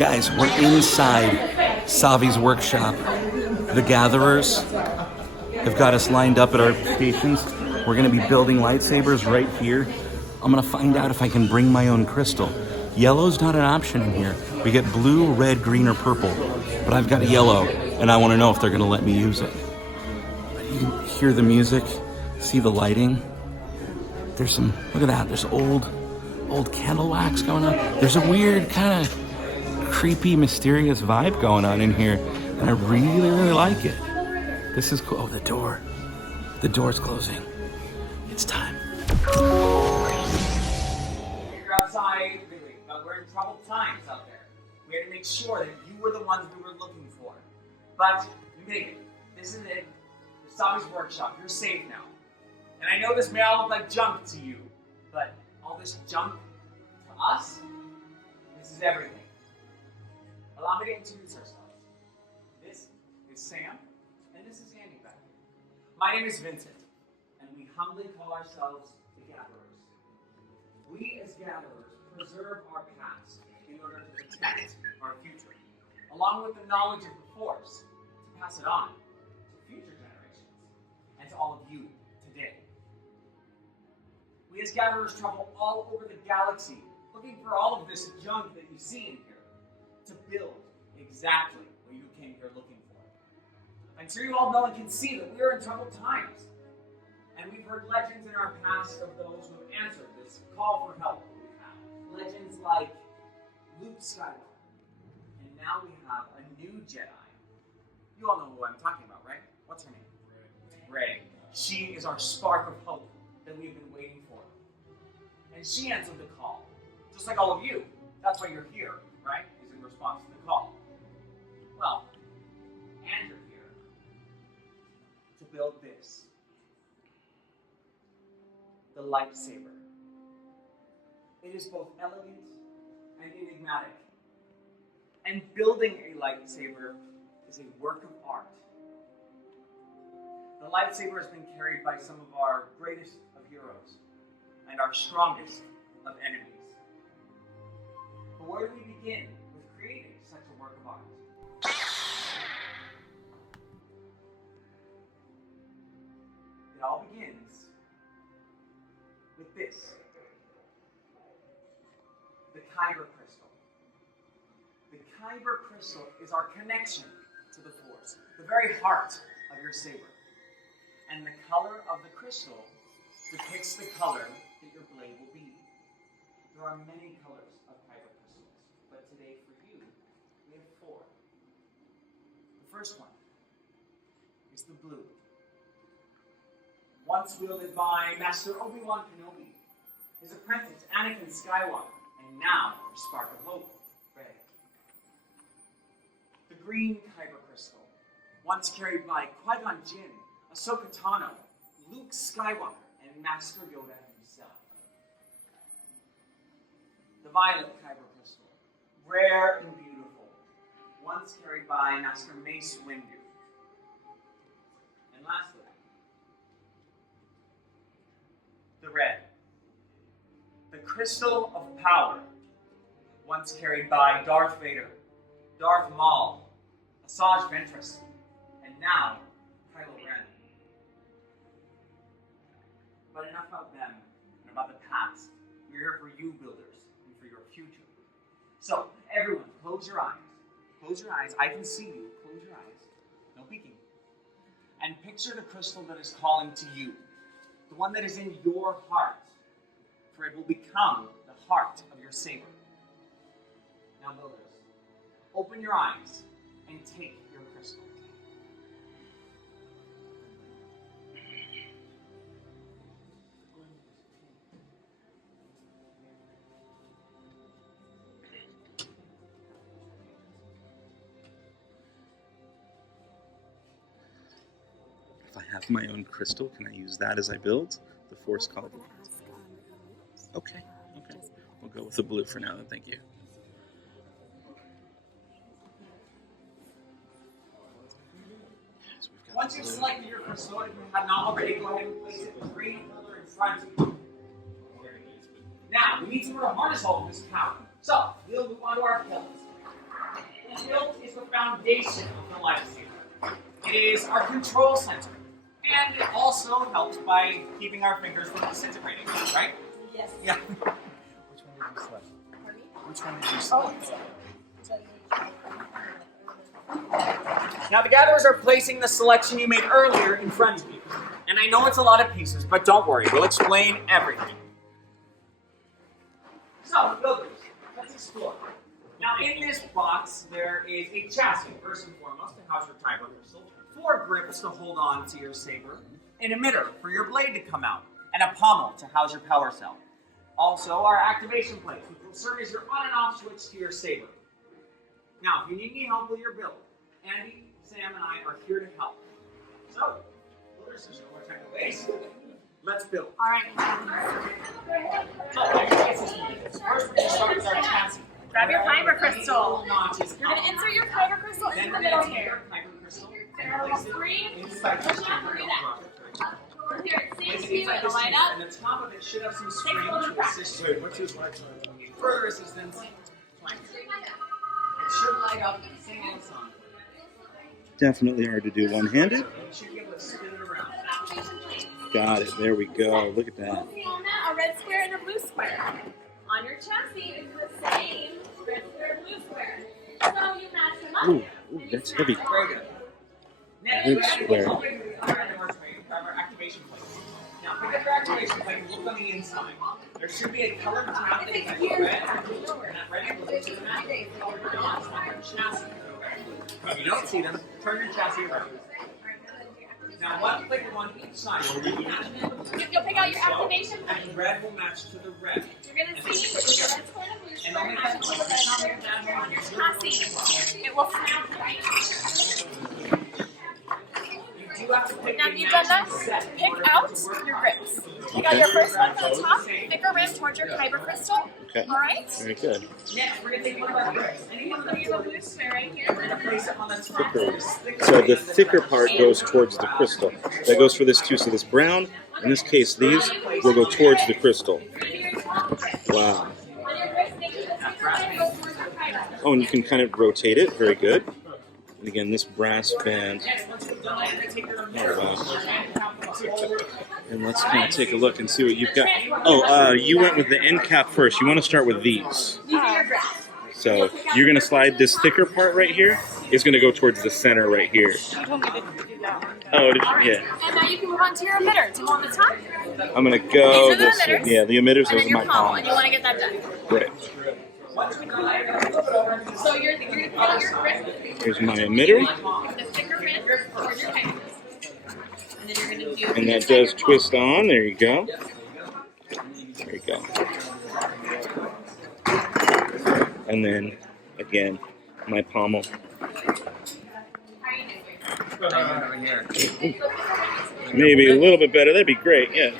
Guys, we're inside Savi's workshop. The gatherers have got us lined up at our stations. We're gonna be building lightsabers right here. I'm gonna find out if I can bring my own crystal. Yellow's not an option in here. We get blue, red, green, or purple. But I've got a yellow, and I wanna know if they're gonna let me use it. You can hear the music, see the lighting. There's some, look at that, there's old candle wax going on. There's a weird kind of creepy, mysterious vibe going on in here, and I really, really like it. This is cool. Oh, the door. The door's closing. It's time. You're outside, really, but we're in troubled times out there. We had to make sure that you were the ones we were looking for. But you made it. This is it. Savi's workshop. You're safe now. And I know this may all look like junk to you, but all this junk to us, this is everything. Allow me to introduce ourselves. This is Sam, and this is Andy back here. My name is Vincent, and we humbly call ourselves the Gatherers. We as Gatherers preserve our past in order to protect our future, along with the knowledge of the Force, to pass it on to future generations, and to all of you today. We as Gatherers travel all over the galaxy, looking for all of this junk that you see in here, to build exactly what you came here looking for. I'm sure you all know and can see that we are in troubled times. And we've heard legends in our past of those who have answered this call for help that we have. Legends like Luke Skywalker. And now we have a new Jedi. You all know who I'm talking about, right? What's her name? Rey. She is our spark of hope that we've been waiting for. And she answered the call, just like all of you. That's why you're here, right? Is in response to the call. Well, and you're here to build this. The lightsaber. It is both elegant and enigmatic. And building a lightsaber is a work of art. The lightsaber has been carried by some of our greatest of heroes and our strongest of enemies. But where do we begin with creating such a work of art? It all begins with this. The Kyber crystal. The Kyber crystal is our connection to the Force, the very heart of your saber. And the color of the crystal depicts the color that your blade will be. There are many colors of Kyber crystals, but today for you, we have 4. The first one is the blue. Once wielded by Master Obi-Wan Kenobi, his apprentice Anakin Skywalker, and now our spark of hope, Rey. The green Kyber crystal, once carried by Qui-Gon Jinn, Ahsoka Tano, Luke Skywalker, and Master Yoda himself. The violet Kyber crystal, rare and beautiful, once carried by Master Mace Windu. And lastly, the red, the crystal of power, once carried by Darth Vader, Darth Maul, Asajj Ventress, and now Kylo Ren. But enough about them and about the past. We're here for you, builders, and for your future. So, everyone, close your eyes. Close your eyes. I can see you. Close your eyes. No peeking. And picture the crystal that is calling to you. The one that is in your heart. For it will become the heart of your saber. Now, builders, open your eyes and take your crystal. If I have my own crystal, can I use that as I build? The Force called. Okay. We'll go with the blue for now then, thank you. Once you've selected your crystal, if you have not already, go ahead and place it with green color in front of you. Now, we need somewhere to harness all of this power. So, we'll move on to our pillars. hilt is the foundation of the lightsaber. It is our control center. And it also helps by keeping our fingers from disintegrating, right? Yes. Yeah. Which one did you select? Which one did you select? Now the gatherers are placing the selection you made earlier in front of you. And I know it's a lot of pieces, but don't worry, we'll explain everything. So, builders, let's explore. Now in this box, there is a chassis, first and foremost, to house your kyber crystal, 4 grips to hold on to your saber, an emitter for your blade to come out, and a pommel to house your power cell. Also, our activation plates, which will serve as your on and off switch to your saber. Now, if you need any help with your build, Andy, Sam, and I are here to help. So, builders, there's no more time to waste. Let's build. All right. So, first we're going to start with our chassis. Grab your kyber crystal. Notches. You're going to insert your kyber crystal Then into the we're middle going to take here. our kyber crystal There and are place it 3. inside the Push out, chamber. do that. Here, it Place sees it you. inside It'll this light chamber, up. and the top of it should have some Take a string little to crack. assist you. What's his light further assistance. Flank. It should light up single and sun. Definitely hard to do one-handed. You should be able to spin it around. Got it. There we go. Look at that. A red square and a blue square. On your chassis is the same red square, blue square. So you match them up. Ooh, that's heavy. Very good. Next, Big we're going to square. go over to the other end of our tray and grab our activation plate. Now, pick up your activation plate and look on the inside. There should be a colored tab that is like red, and that red goes into the map. Colored dots on your chassis. If you don't see them, turn your chassis around. Now, one click on each side. You'll pick out your activation plate. And red will match to the red. You're going to see the red square and the blue And square only matching to the red square on your chassis. It will snap right. You do have to pick Now, a if you've done that, matching set pick in order out to work. your grips. Pick out your first one from the top, thicker rim towards your kyber crystal. Okay. All right? Very good. Next, we're going to take one of our grips. And you're going to use a blue square right here. We're going to place it on the top. So the thicker part goes towards the crystal. That goes for this too. So this brown, in this case, these will go towards the crystal. Wow. Oh, and you can kind of rotate it. Very good. And again, this brass band. Oh, wow. And let's kind of take a look and see what you've got. Oh, you went with the end cap first. You want to start with these. So you're going to slide this thicker part right here. It's going to go towards the center right here. You told me to do that one. Oh, did you? Yeah. And now you can move on to your emitter. To go on the top. I'm going to go. These are the emitters. Yeah, the emitters. And Those then are your my pommel. And you palms. want to get that done. Right. So you're going to put out your grip. Here's my emitter. The thicker rim towards your kyber. And then you're going to do. And that does twist on. There you go. There you go. And then, again, my pommel. Maybe a little bit better. That'd be great, yeah.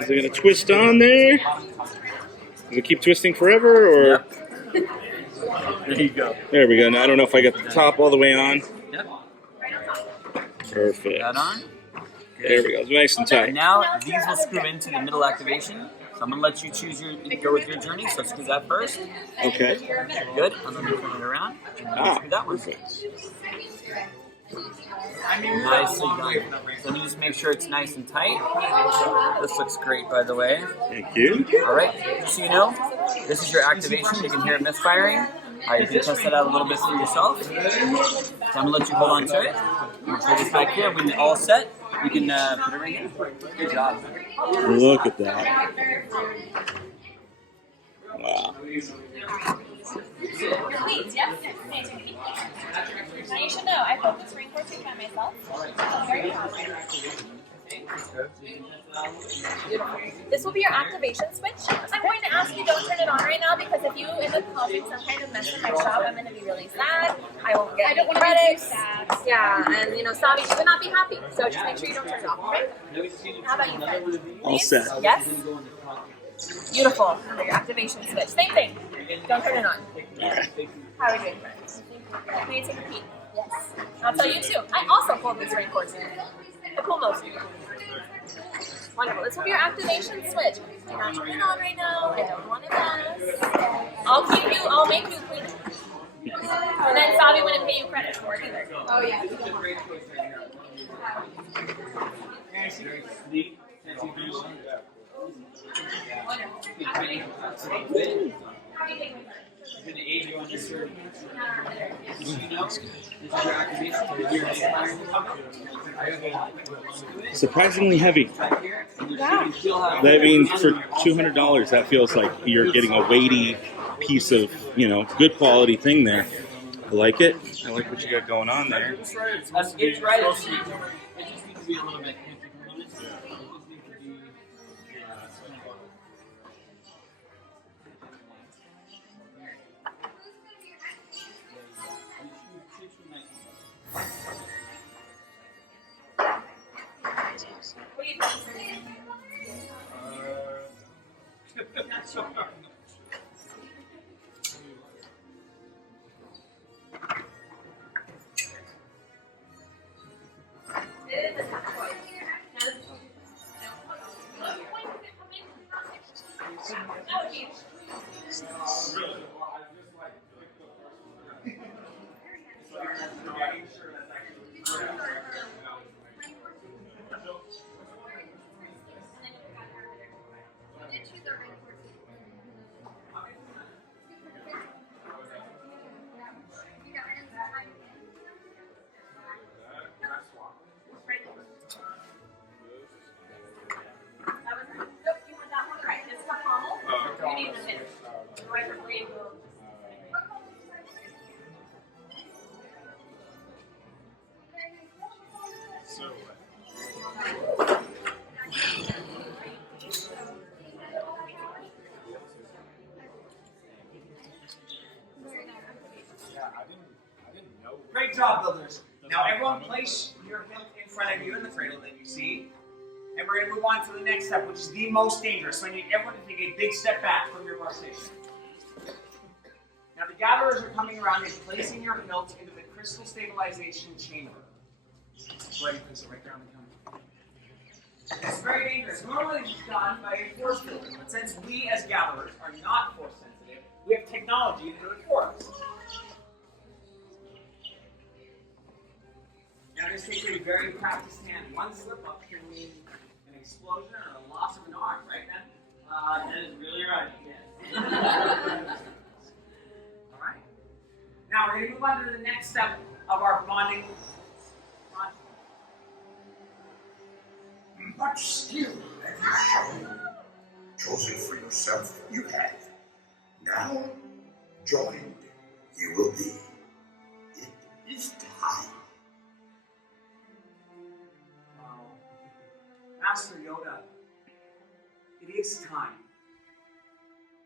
Is it going to twist on there? Does it keep twisting forever, or? There you go. There we go. Now, I don't know if I got the top all the way on. Yep. Perfect. That on. There we go. It's nice and tight. Now these will screw into the middle activation. So I'm gonna let you choose go with your journey. So screw that first. Okay. Good. I'm gonna turn it around. And screw that one. Perfect. Nicely done. So let me just make sure it's nice and tight. This looks great, by the way. Thank you. All right. Just so you know, this is your activation. You can hear it misfiring. You can test that out a little bit for yourself. So I'm gonna let you hold on to it. We'll pull this back here. When you're all set, you can put it right here. Good job. Look at that. Wow. Please, yes. Now you should know, I built this ring for two by myself. I'm very happy. This will be your activation switch. I'm going to ask you don't turn it on right now because if you end up causing some kind of mess in my shop, I'm going to be really sad. I won't get any credits. Yeah, and Savi, she would not be happy. So just make sure you don't turn it off, okay? How about you, friend? All set. Yes? Beautiful. Under your activation switch. Same thing. Don't turn it on. How are we doing, friends? Can you take a peek? Yes. I'll tell you too. I also pulled this ring cord. I pull most of you. Wonderful. This will be your activation switch. Do not turn it on right now. I don't want to mess. I'll make you clean it. And then Savi wouldn't pay you credit for it either. Oh yeah. Surprisingly heavy. Yeah. I mean, for $200, that feels like you're getting a weighty piece of, good quality thing there. I like it. I like what you got going on there. It's right. It just needs to be a little bit. What do you think? Great job, builders. Now everyone place your hilt in front of you in the cradle that you see. And we're going to move on to the next step, which is the most dangerous. So I need everyone to take a big step back from your workstation. Now the gatherers are coming around and placing your hilt into the crystal stabilization chamber. Go ahead and place it right there on the counter. It's very dangerous. Normally it's done by a force fielder, but since we as gatherers are not force sensitive, we have technology to do it for us. Now this takes a very practiced hand. One slip up can mean an explosion or a loss of an arm, right then? That is really right. Yes. Alright. Now we're going to move on to the next step of our bonding process. Much skill have you shown. Chosen for yourself you have. Now, joined you will be. It is time. Master Yoda, it is time.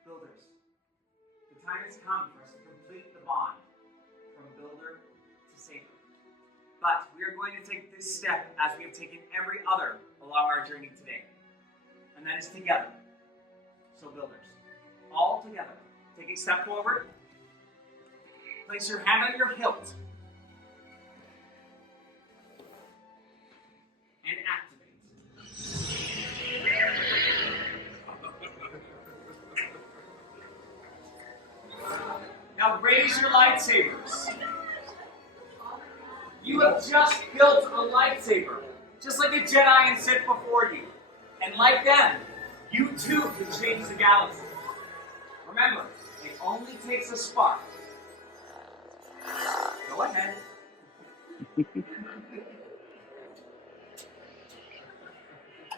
Builders, the time has come for us to complete the bond from builder to saber. But we are going to take this step as we have taken every other along our journey today. And that is together. So builders, all together, take a step forward. Place your hand on your hilt. And activate. Now raise your lightsabers. You have just built a lightsaber, just like the Jedi and Sith before you. And like them, you too can change the galaxy. Remember, it only takes a spark. Go ahead.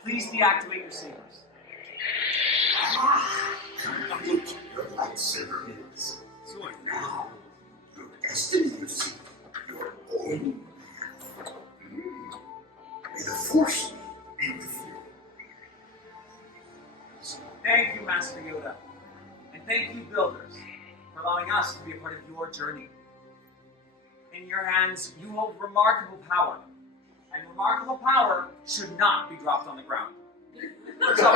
Please deactivate your sabers. Complete your lightsaber is. So now, your destiny you seek, your own path. May the Force be with you. Thank you, Master Yoda. And thank you, builders, for allowing us to be a part of your journey. In your hands, you hold remarkable power. And remarkable power should not be dropped on the ground. So,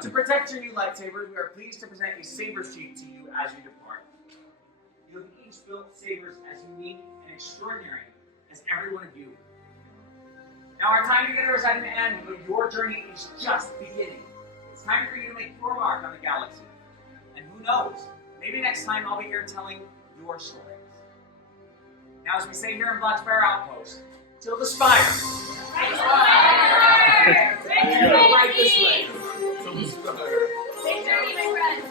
to protect your new lightsabers, we are pleased to present a saber sheath to you as you depart. You have each built sabers as unique and extraordinary as every one of you. Now our time together is at an end, but your journey is just beginning. It's time for you to make your mark on the galaxy. And who knows, maybe next time I'll be here telling your stories. Now, as we say here in Black Spire Outpost, till the spire. Right this way. Till the spire. Safe journey, my friend.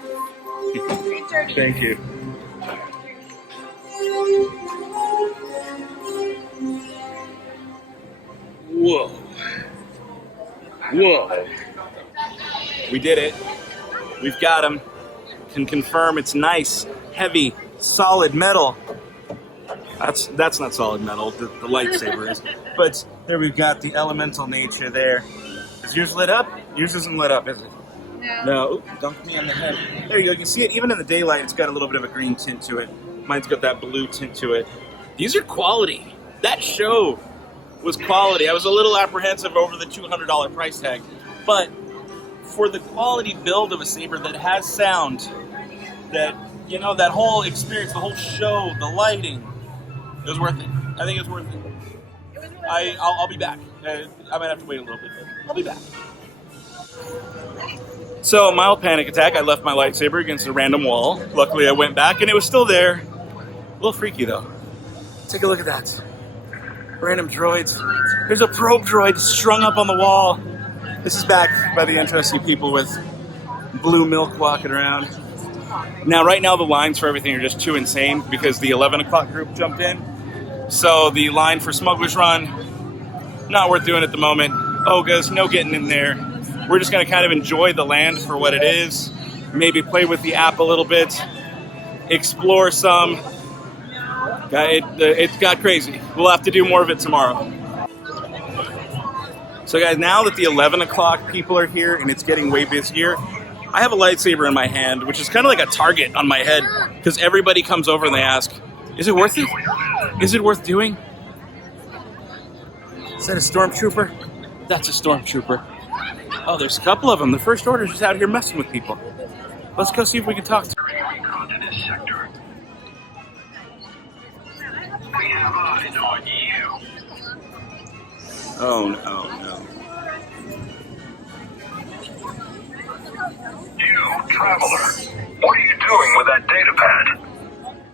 Safe journey. Thank you. Whoa. Whoa. We did it. We've got him. Can confirm it's nice, heavy, solid metal. That's not solid metal, the lightsaber is. But there we've got the elemental nature there. Is yours lit up? Yours isn't lit up, is it? No. Ooh, dunked me on the head. There you go. You can see it even in the daylight. It's got a little bit of a green tint to it. Mine's got that blue tint to it. These are quality. That show was quality. I was a little apprehensive over the $200 price tag, but for the quality build of a saber that has sound, that, you know, that whole experience, the whole show, the lighting, it was worth it. I think it's worth it. I'll be back. I might have to wait a little bit, but I'll be back. So, mild panic attack. I left my lightsaber against a random wall. Luckily, I went back and it was still there. A little freaky though. Take a look at that. Random droids. There's a probe droid strung up on the wall. This is backed by the interesting people with blue milk walking around. Now, right now, the lines for everything are just too insane because the 11 o'clock group jumped in. So the line for Smuggler's Run, not worth doing at the moment. Ogas, no getting in there. We're just going to kind of enjoy the land for what it is. Maybe play with the app a little bit. Explore some. It got crazy. We'll have to do more of it tomorrow. So guys, now that the 11 o'clock people are here and it's getting way busier, I have a lightsaber in my hand, which is kind of like a target on my head, because everybody comes over and they ask, is it worth it? Is it worth doing? Is that a stormtrooper? That's a stormtrooper. Oh, there's a couple of them. The First Order's just out here messing with people. Let's go see if we can talk to them. We have eyes on you. Oh, no. You, traveler, what are you doing with that data pad?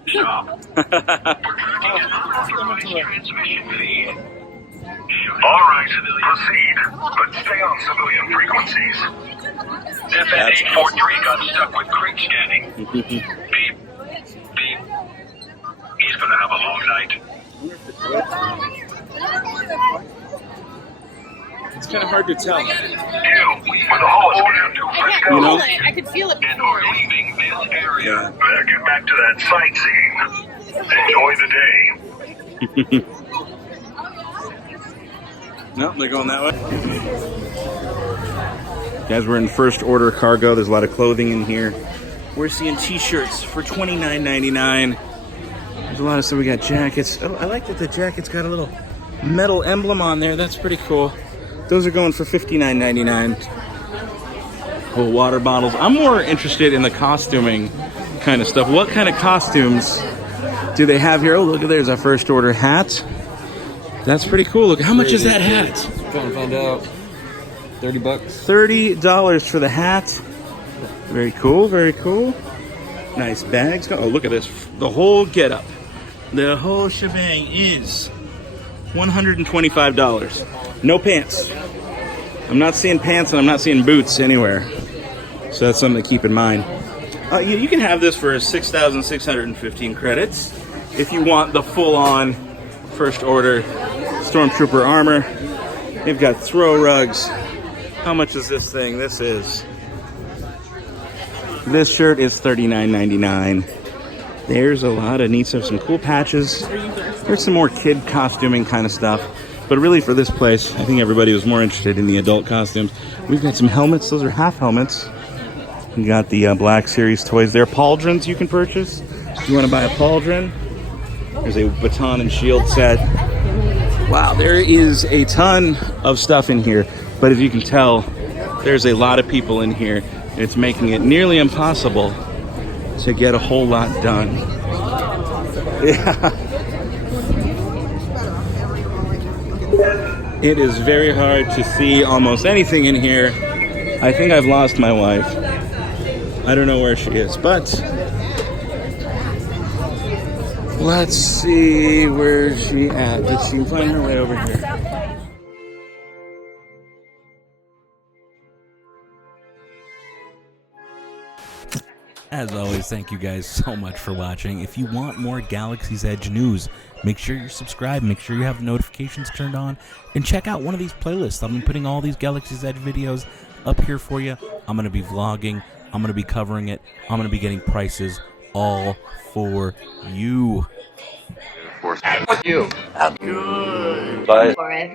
Stop. We're tracking an unauthorized transmission feed. All right, proceed, but stay on civilian frequencies. FN-843 got stuck with creek scanning. Beep. Beep. He's gonna have a long night. It's kind of hard to tell. You, with the hologram to Frisco. You know? I could feel it And before. we're leaving this area. Yeah. Better get back to that sightseeing. Enjoy the day. Nope, they're going that way. Guys, we're in First Order cargo. There's a lot of clothing in here. We're seeing t-shirts for $29.99. There's a lot of stuff. We got jackets. Oh, I like that the jacket's got a little metal emblem on there. That's pretty cool. Those are going for $59.99. Oh, water bottles. I'm more interested in the costuming kind of stuff. What kind of costumes do they have here? Oh, look, there's a First Order hat. That's pretty cool. Look, how much is that hat? Trying to find out. $30. $30 for the hat. Very cool, very cool. Nice bags. Oh, look at this. The whole getup. The whole shebang is $125. No pants. I'm not seeing pants and I'm not seeing boots anywhere. So that's something to keep in mind. You can have this for 6,615 credits if you want the full-on First Order Stormtrooper armor. They've got throw rugs. How much is this thing? This shirt is $39.99. There's a lot of neat stuff, some cool patches. There's some more kid costuming kind of stuff. But really for this place, I think everybody was more interested in the adult costumes. We've got some helmets. Those are half helmets. We got the Black Series toys there. Pauldrons you can purchase. If you want to buy a pauldron. There's a baton and shield set. Wow, there is a ton of stuff in here. But as you can tell, there's a lot of people in here. And it's making it nearly impossible to get a whole lot done. Yeah. It is very hard to see almost anything in here. I think I've lost my wife. I don't know where she is, but Let's see, where's she at? Did she find her way over here? As always, thank you guys so much for watching. If you want more Galaxy's Edge news, make sure you're subscribed, make sure you have notifications turned on, and check out one of these playlists. I've been putting all these Galaxy's Edge videos up here for you. I'm going to be vlogging, I'm going to be covering it, I'm going to be getting prices all for you. You. Good. Bye. Forever.